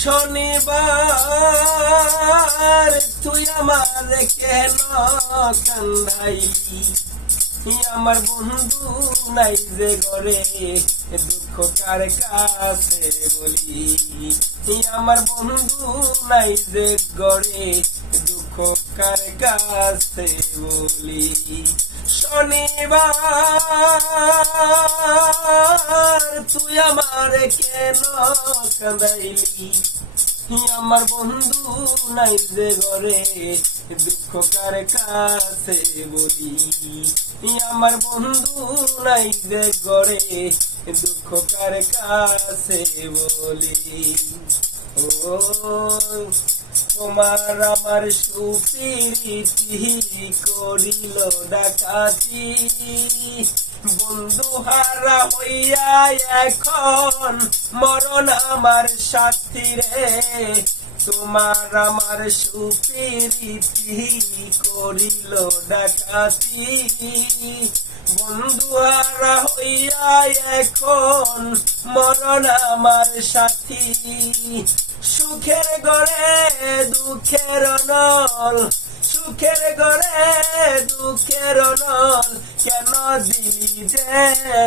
শনিবার তুই আমার কেন কান্দাইলি, আমার বন্ধু নাই যে ঘরে দুঃখ কার কাছে বলি, আমার বন্ধু নাই যে ঘরে দুঃখ কার কাছে বলি। শনিবার তুই আমার কেন কাঁদাইলি, আমার বন্ধু নাই যে ঘরে দুঃখ কার কাছে বলি, আমার বন্ধু নাই যে ঘরে দুঃখ কার কাছে বলি। ও তোমার আমার সুপ্রীতি করিল ডাকাতি, বন্ধু হারা হইয়া এখন মরণ আমার সাথী রে, তোমার আমার সুপ্রীতি করিল ডাকাতি, বন্ধু হারা হইয়া এখন মরণ আমার সাথী। সুখের ঘরে দুঃখের নল, সুখের ঘরে দুঃখের নল কেন দিলি জেলে,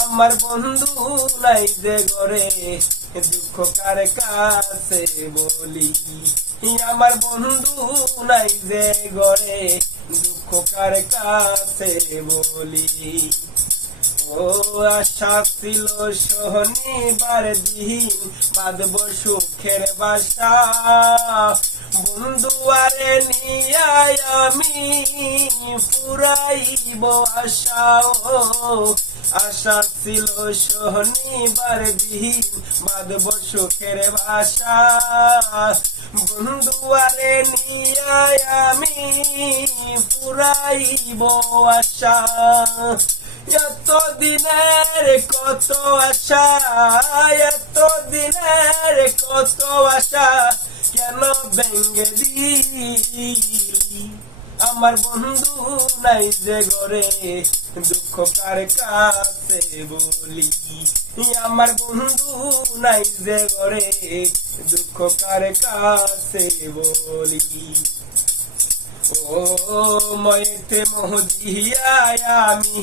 আমার বন্ধু নাই যে ঘরে দুঃখ কার কাছে বলি, আমার বন্ধু নাই যে ঘরে দুঃখ কার কাছে বলি। ও আশা ছিল শনিবার দিন বাঁধব সুখের বাসা, বন্ধু আরে নিয়ে আমি পুরাইব আশা। ও আশা ছিল শনিবার দিন বাঁধব সুখের বাসা, বন্ধু আরে নিয়ে আমি পুরাইব আশা। এত দিনের কত আশা, এত দিনের কত আশা কেন ভেঙে দিলি, আমার বন্ধু নাই যে ঘরে দুঃখ কার কাছে বলি, আমার বন্ধু নাই যে ঘরে দুঃখ কার কাছে বলি। ও ময়েতে মহদিয়ায় আমি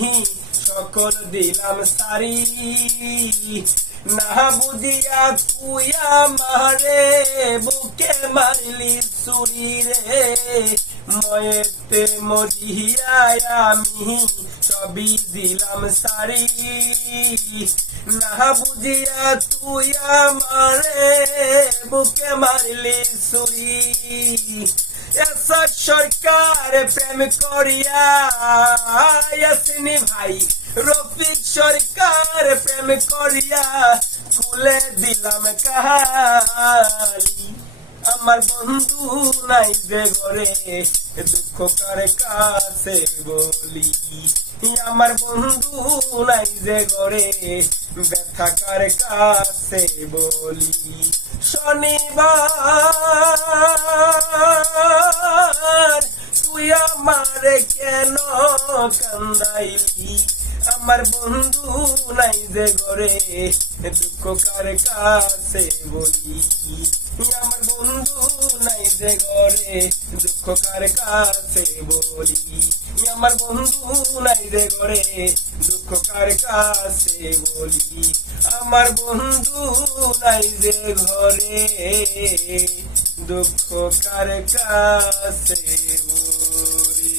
সকল দিলাম সারি, না বুঝিয়া তুই আমারে বুকে মারলি ছুরি রে, ময়েতে মদিয়ায় আমি সবই দিলাম সারি, না বুঝিয়া তুই আমারে বুকে মারলি ছুরি। এসব সরকার প্রেম করিয়া ইয়াসিনী ভাই রফিক সরকার প্রেম করিয়া খুলে দিলাম কাহালি, আমার বন্ধু নাই যে ঘরে দুঃখ কার কাছে বলি, আমার বন্ধু নাই যে ঘরে ব্যথা কার কাছে বলি। শনিবার তুই আমার কেন কান্দাইলি, আমার বন্ধু নাই যে ঘরে দুঃখ কার কাছে বলি, আমার বন্ধু নাই যে ঘরে দুঃখ কার কাছে বলি, আমার বন্ধু নাই যে ঘরে দুঃখ কার কাছে বলি, আমার বন্ধু নাই যে ঘরে দুঃখ কার কাছে বলি।